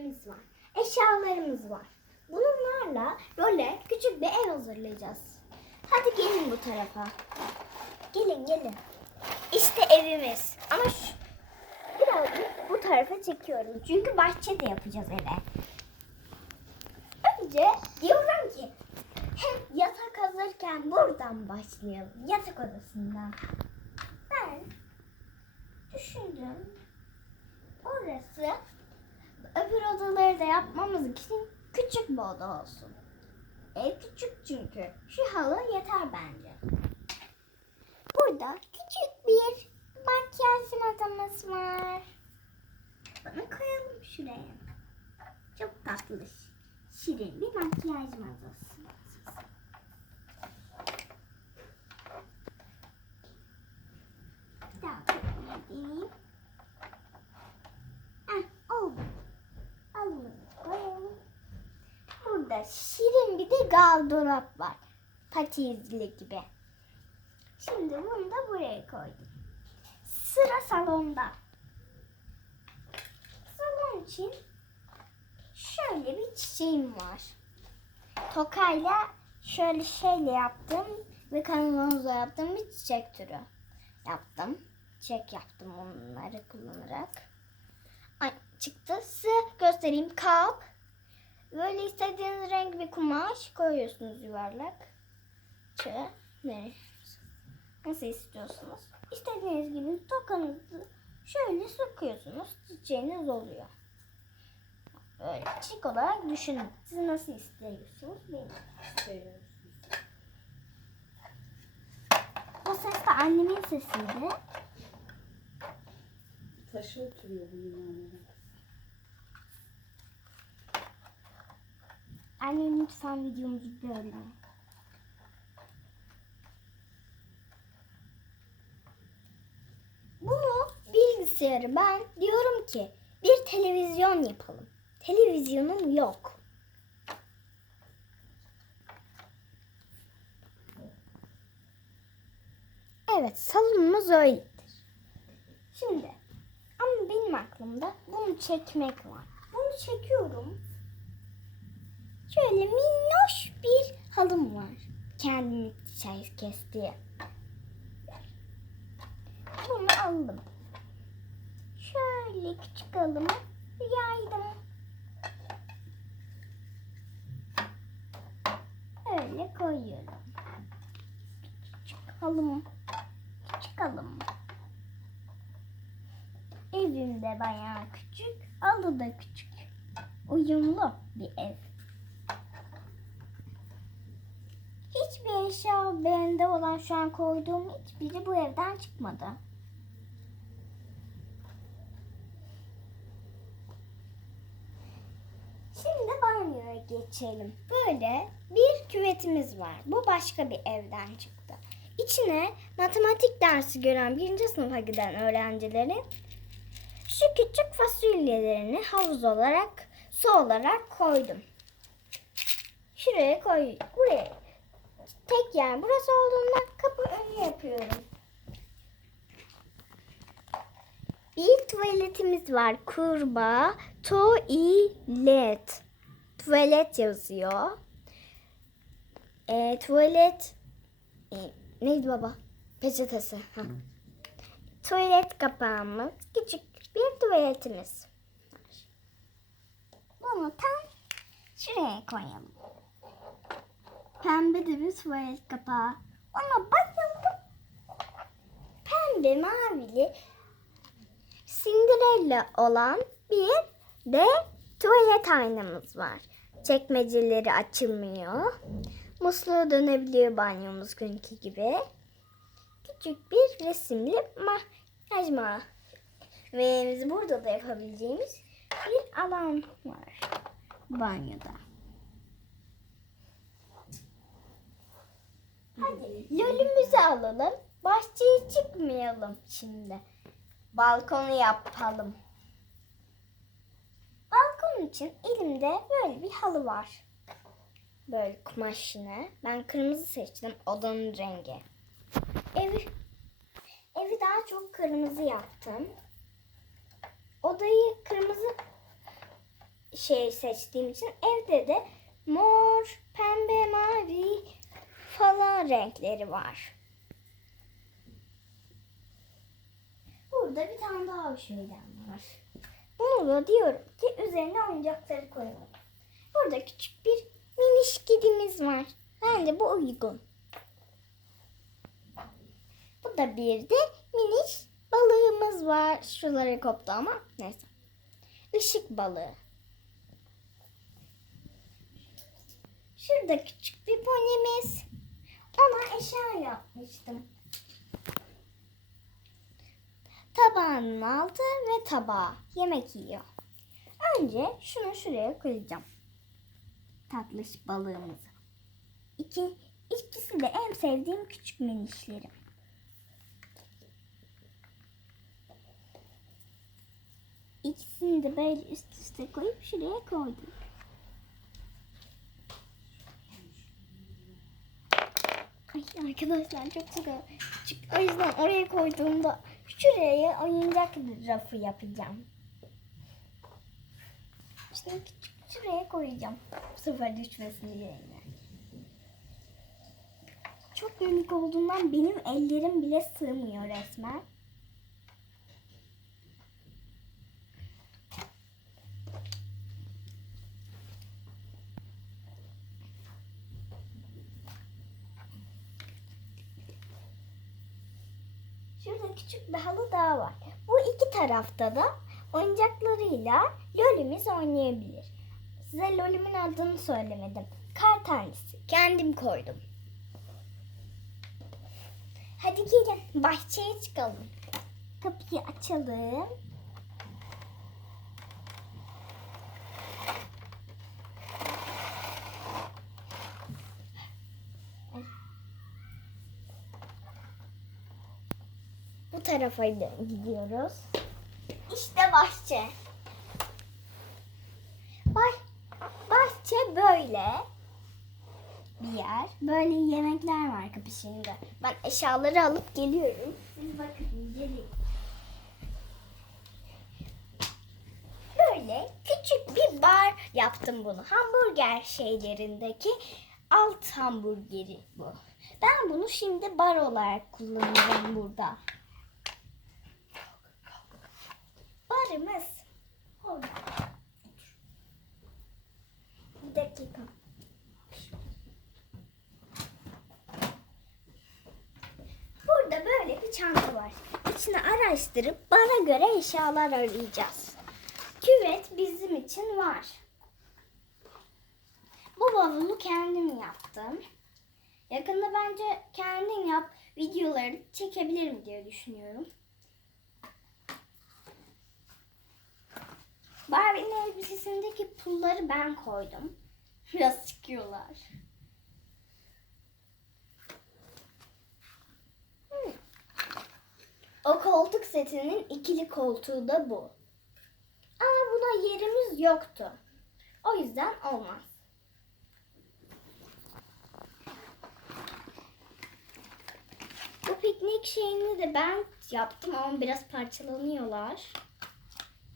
malzememiz var. Eşyalarımız var. Bunlarla böyle küçük bir ev hazırlayacağız. Hadi gelin bu tarafa. Gelin gelin. İşte evimiz. Ama şu, birazcık bu tarafa çekiyorum. Çünkü bahçede yapacağız eve. Önce diyorum ki hem yatak hazırken buradan başlayalım. Yatak odasından. Ben düşündüm. Orası öbür odaları da yapmamız için küçük bir oda olsun. Ev küçük çünkü. Şu halı yeter bence. Burada küçük bir makyaj adamız var. Bunu koyalım şuraya. Çok tatlı. Şirin bir makyaj masası. Daha deneyeyim. Heh, oldu. Alın koyalım. Burada şirin bir de gardırop var. Patizli gibi. Şimdi bunu da buraya koydum. Sıra salonda. Salon için şöyle bir çiçeğim var. Tokayla şöyle şeyle yaptım ve kavanozla yaptığım bir çiçek türü yaptım. Çiçek yaptım onları kullanarak. Ay, çıktı. Size göstereyim. Kalp. Böyle istediğiniz renk bir kumaş koyuyorsunuz yuvarlak. Çı. Ne? Nasıl istiyorsunuz? İstediğiniz gibi tokanızı şöyle sıkıyorsunuz. Çiçeğiniz oluyor. Böyle çiçek olarak düşünün. Siz nasıl istiyorsunuz? Benim. O ses de annemin sesiydi. Taşı oturuyor bu yılanlara. Anne lütfen videomuzu bölme. Bunu bilgisayarı ben diyorum ki bir televizyon yapalım. Televizyonum yok. Evet salonumuz öyledir. Şimdi ama benim aklımda bunu çekmek var. Bunu çekiyorum. Şöyle minnoş bir halım var. Kendimi çay kestiği. Bunu aldım. Şöyle küçük halımı yaydım. Öyle koyuyorum. Küçük halım. Küçük halım. Evim de bayağı küçük. Alı da küçük. Uyumlu bir ev. Hiçbir eşya bende olan şu an koyduğum hiçbiri bu evden çıkmadı. Şimdi banyoya geçelim. Böyle bir küvetimiz var. Bu başka bir evden çıktı. İçine matematik dersi gören birinci sınıfa giden öğrencilerin şu küçük fasulyelerini havuz olarak, su olarak koydum. Şuraya koy, buraya tek yer burası olduğundan kapı önü yapıyorum. Bir tuvaletimiz var. Kurbağa tuvalet. Tuvalet yazıyor. E, tuvalet e, neydi baba? Peçetesi. Ha. Tuvalet kapağımız. Küçük bir tuvaletimiz. Bunu tam şuraya koyalım. Pembe de bir tuvalet kapağı. Ona bayıldım. Pembe, mavili, Cinderella olan bir de tuvalet aynamız var. Çekmeceleri açılmıyor. Musluğu dönebiliyor banyomuz günkü gibi. Küçük bir resimli makyaj ma. Ve burada da yapabileceğimiz bir alan var banyoda. Hadi lolümüzü alalım. Bahçeye çıkmayalım şimdi. Balkonu yapalım. Balkon için elimde böyle bir halı var. Böyle kumaş. Ben kırmızı seçtim. Odanın rengi. Evi, evi daha çok kırmızı yaptım. Odayı kırmızı şey seçtiğim için evde de mor, pembe, mavi falan renkleri var. Burada bir tane daha şeyden var. Bunu da diyorum ki üzerine oyuncakları koyalım. Burada küçük bir miniş kedimiz var. Bence bu uygun. Bu da bir de miniş balığımız var. Şuraları koptu ama neyse. Işık balığı. Şurada küçük bir ponimiz. Yapmıştım. Tabağının altı ve tabağı yemek yiyor. Önce şunu şuraya koyacağım. Tatlış balığımızı. İki, ikisi de en sevdiğim küçük minişlerim. İkisini de böyle üst üste koyup şuraya koydum. Ay arkadaşlar çok. Küçük. O yüzden oraya koyduğumda şuraya oyuncak rafı yapacağım. Şimdi küçük şuraya koyacağım. Bu sefer düşmesin diye. Çok minik olduğundan benim ellerim bile sığmıyor resmen. Şurada küçük bir halı daha var. Bu iki tarafta da oyuncaklarıyla Lolimiz oynayabilir. Size Lolimin adını söylemedim. Kar tanesi. Kendim koydum. Hadi gelin bahçeye çıkalım. Kapıyı açalım. Bu tarafa gidiyoruz. İşte bahçe. Bah bahçe böyle bir yer. Böyle yemekler var kapışında. Ben eşyaları alıp geliyorum. Siz bakın gelin. Böyle küçük bir bar yaptım bunu. Hamburger şeylerindeki alt hamburgeri bu. Ben bunu şimdi bar olarak kullanacağım burada. Barımız. Orada. Bir dakika. Burada böyle bir çanta var. İçini araştırıp bana göre eşyalar arayacağız. Küvet bizim için var. Bu bavulu kendim yaptım. Yakında bence kendin yap videoları çekebilirim diye düşünüyorum. Barbie'nin elbisesindeki pulları ben koydum. Biraz çıkıyorlar. Hmm. O koltuk setinin ikili koltuğu da bu. Ama buna yerimiz yoktu. O yüzden olmaz. Bu piknik şeyini de ben yaptım ama biraz parçalanıyorlar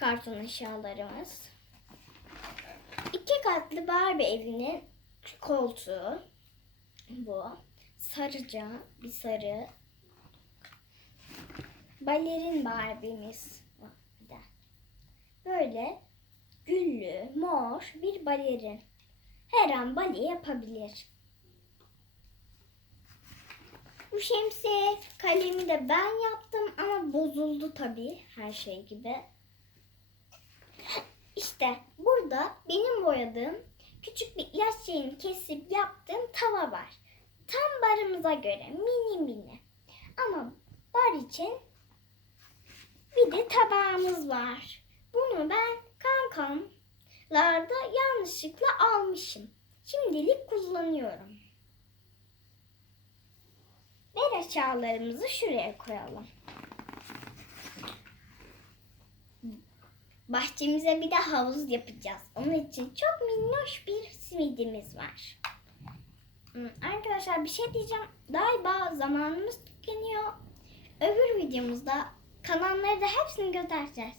karton eşyalarımız. İki katlı Barbie evinin koltuğu. Bu. Sarıca bir sarı. Balerin Barbie'miz. Böyle güllü, mor bir balerin. Her an bale yapabilir. Bu şemsiye kalemi de ben yaptım ama bozuldu tabii her şey gibi. İşte burada benim boyadığım küçük bir ilaç şeyini kesip yaptığım tava var. Tam barımıza göre mini mini. Ama bar için bir de tabağımız var. Bunu ben kankamlarda yanlışlıkla almışım. Şimdilik kullanıyorum. Ver eşyalarımızı şuraya koyalım. Bahçemize bir de havuz yapacağız. Onun için çok minnoş bir simidimiz var. Hmm, Arkadaşlar bir şey diyeceğim. Galiba zamanımız tükeniyor. Öbür videomuzda kalanları da hepsini göstereceğiz.